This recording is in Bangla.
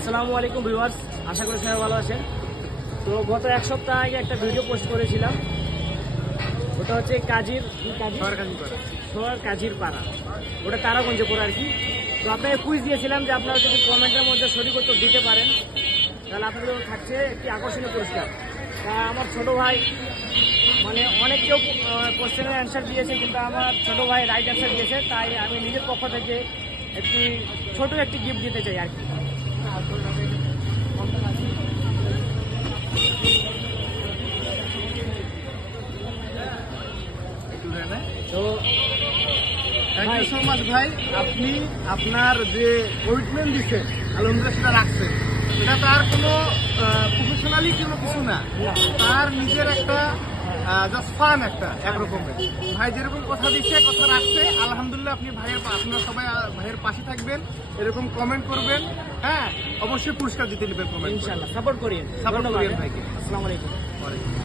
আসসালামু আলাইকুম ভিউয়ার্স, আশা করি সবাই ভালো আছেন। তো গত এক সপ্তাহ আগে একটা ভিডিও পোস্ট করেছিলাম, ওটা হচ্ছে কাজীর পাড়া, ওটা তারাগঞ্জে পড়ে আর কি। তো আপনাকে কুইজ দিয়েছিলাম যে আপনারা যদি কমেন্টের মধ্যে সঠিক উত্তর দিতে পারেন তাহলে আপনাদের থাকছে একটি আকর্ষণীয় পুরস্কার। তা আমার ছোট ভাই মানে অনেক কেউ কোশ্চেনের অ্যান্সার দিয়েছে, কিন্তু আমার ছোট ভাই রাইট অ্যান্সার দিয়েছে, তাই আমি নিজের পক্ষ থেকে ছোট একটি গিফট দিতে চাই আর কি। তো থ্যাংক ইউ সো মাচ ভাই, আপনি আপনার যে কমিটমেন্ট দিচ্ছেন আলহামদুলিল্লাহ সেটা রাখছেন। এটা তার কোনো প্রফেশনালি কোনো কিছু না, তার নিজের একটা জাস্ট ফান একটা একরকমের। ভাই যেরকম কথা দিচ্ছে কথা রাখছে, আলহামদুলিল্লাহ। আপনি আপনারা সবাই ভাইয়ের পাশে থাকবেন, এরকম কমেন্ট করবেন, হ্যাঁ অবশ্যই পুরস্কার দিতে নেবেন কমেন্ট। ইনশাআল্লাহ সাপোর্ট করিয়েন ভাইকে। আসসালামু আলাইকুম।